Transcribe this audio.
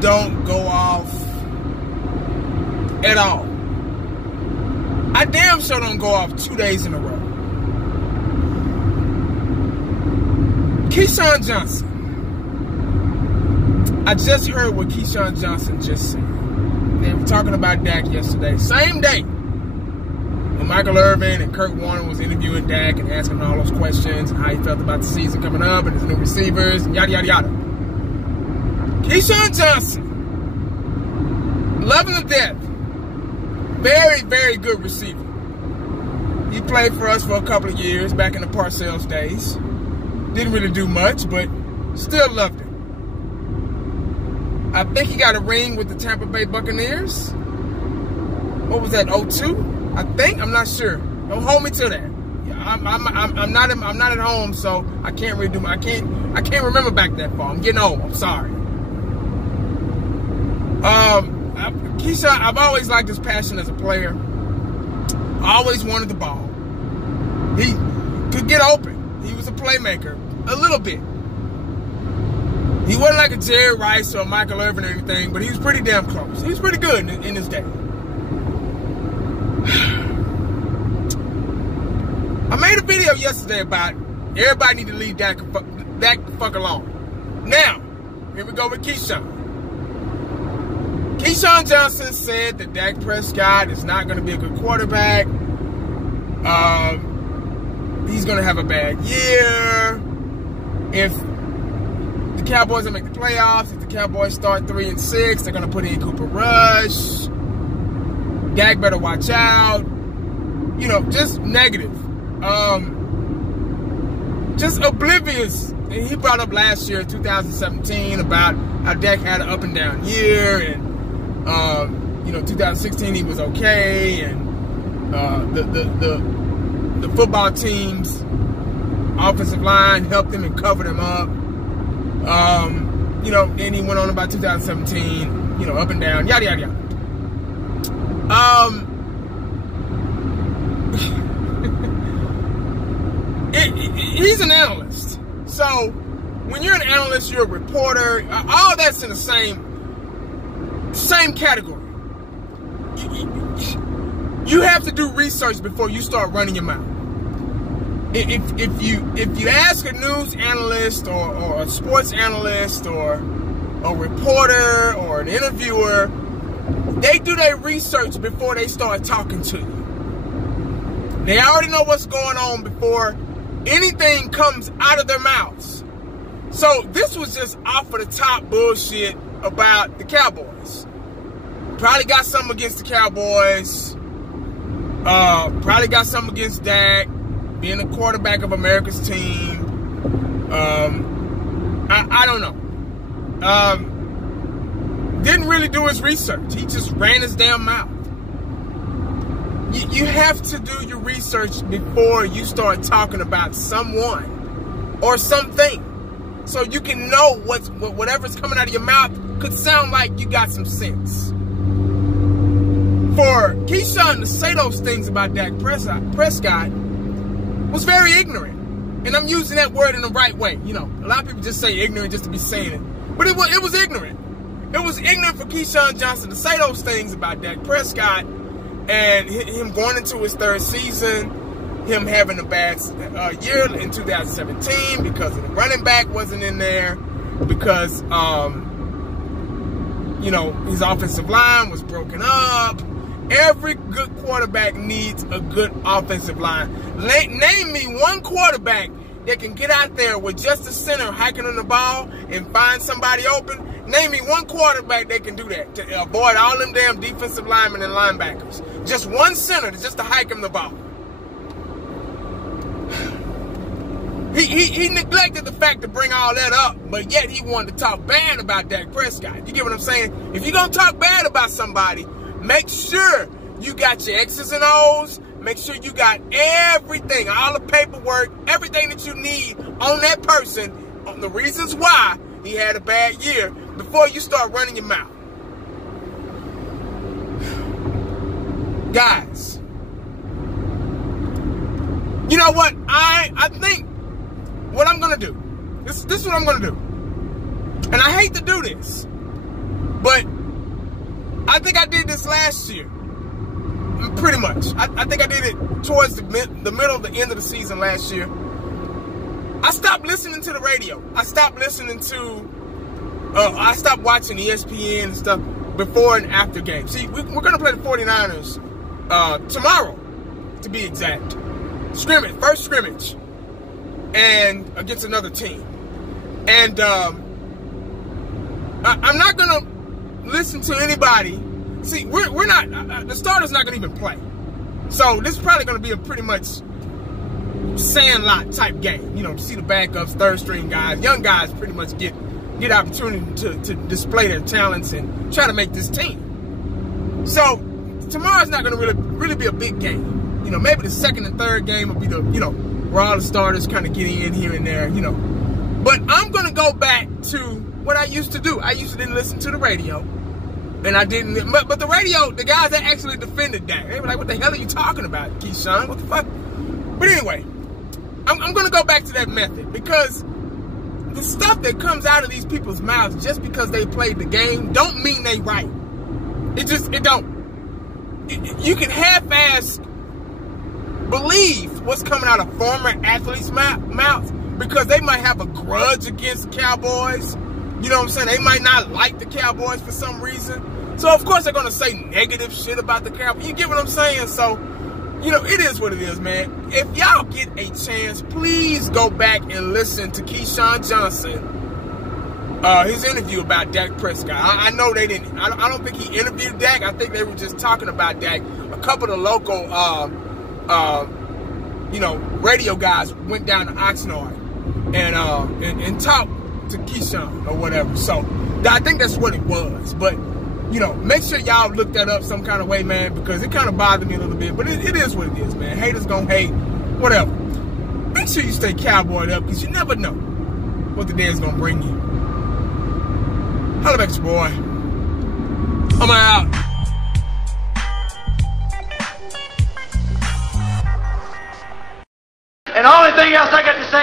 don't go off at all. I damn sure don't go off 2 days in a row. Keyshawn Johnson. I just heard what Keyshawn Johnson just said. They were talking about Dak yesterday. Same day. When Michael Irvin and Kurt Warner was interviewing Dak and asking all those questions and how he felt about the season coming up and his new receivers and yada, yada, yada. Keyshawn Johnson. Love him to death. Very, very good receiver. He played for us for a couple of years back in the Parcells days. Didn't really do much, but still loved him. I think he got a ring with the Tampa Bay Buccaneers. What was that, 02? I think, I'm not sure. Don't hold me to that. I'm not at home, so I can't really I can't remember back that far. I'm getting old. I'm sorry. Keyshawn, I've always liked his passion as a player. I always wanted the ball. He could get open. He was a playmaker, a little bit. He wasn't like a Jerry Rice or a Michael Irvin or anything, but he was pretty damn close. He was pretty good in his day. I made a video yesterday about everybody need to leave Dak the fuck alone. Now, here we go with Keyshawn. Keyshawn Johnson said that Dak Prescott is not going to be a good quarterback. He's going to have a bad year. If the Cowboys don't make the playoffs, if the Cowboys start 3-6, they're going to put in Cooper Rush. Dak better watch out. You know, just negative. Just oblivious. And he brought up last year, 2017, about how Dak had an up and down year, and you know, 2016 he was okay, and the football team's offensive line helped him and covered him up. You know, and he went on about 2017, you know, up and down, yada yada yada. He's an analyst. So when you're an analyst, you're a reporter. All that's in the same category. You have to do research before you start running your mouth. If you ask a news analyst or a sports analyst or a reporter or an interviewer, they do their research before they start talking to you. They already know what's going on before anything comes out of their mouths. So this was just off of the top bullshit about the Cowboys. Probably got something against the Cowboys. Probably got something against Dak being the quarterback of America's team. I don't know. Didn't really do his research. He just ran his damn mouth. You have to do your research before you start talking about someone or something, so you can know whatever's coming out of your mouth could sound like you got some sense. For Keyshawn to say those things about Dak Prescott was very ignorant. And I'm using that word in the right way. You know, a lot of people just say ignorant just to be saying it. But it was ignorant. It was ignorant for Keyshawn Johnson to say those things about Dak Prescott and him going into his third season, him having a bad year in 2017 because the running back wasn't in there, because, you know, his offensive line was broken up. Every good quarterback needs a good offensive line. Name me one quarterback that can get out there with just a center hiking on the ball and find somebody open. Name me one quarterback that can do that, to avoid all them damn defensive linemen and linebackers. Just one center just to hike him the ball. He neglected the fact to bring all that up, but yet he wanted to talk bad about Dak Prescott. You get what I'm saying? If you're going to talk bad about somebody, make sure you got your X's and O's. Make sure you got everything, all the paperwork, everything that you need on that person, on the reasons why he had a bad year, before you start running your mouth. Guys, you know what? I think what I'm going to do, this is what I'm going to do. And I hate to do this. But I think I did this last year. Pretty much. I think I did it towards the middle of the end of the season last year. I stopped listening to the radio. I stopped listening to, I stopped watching ESPN and stuff before and after games. See, we're going to play the 49ers tomorrow, to be exact. First scrimmage, and against another team. And I'm not going to listen to anybody. See, we're not, the starter's not going to even play. So this is probably going to be a pretty much sandlot type game. You know, to see the backups, third string guys, young guys pretty much get opportunity to display their talents and try to make this team. So tomorrow's not going to really be a big game. You know, maybe the second and third game will be the, you know, where all the starters kind of get in here and there, you know. But I'm going to go back to what I used to do. I used to then listen to the radio. And I didn't, but the radio, the guys that actually defended Dak, they were like, what the hell are you talking about, Keyshawn? What the fuck? But anyway, I'm going to go back to that method, because the stuff that comes out of these people's mouths just because they played the game don't mean they right. It don't. You can half-ass believe what's coming out of former athletes' mouths because they might have a grudge against Cowboys. You know what I'm saying? They might not like the Cowboys for some reason. So, of course, they're going to say negative shit about the Cowboys. You get what I'm saying? So, you know, it is what it is, man. If y'all get a chance, please go back and listen to Keyshawn Johnson, his interview about Dak Prescott. I know they didn't. I don't think he interviewed Dak. I think they were just talking about Dak. A couple of the local, you know, radio guys went down to Oxnard and talked to Keyshawn or whatever. So I think that's what it was. But, you know, make sure y'all look that up some kind of way, man, because it kind of bothered me a little bit. But it is what it is, man. Haters gonna hate, whatever. Make sure you stay cowboyed up, because you never know what the day is gonna bring you. Holla back, your boy. I'm out. And the only thing else I got to say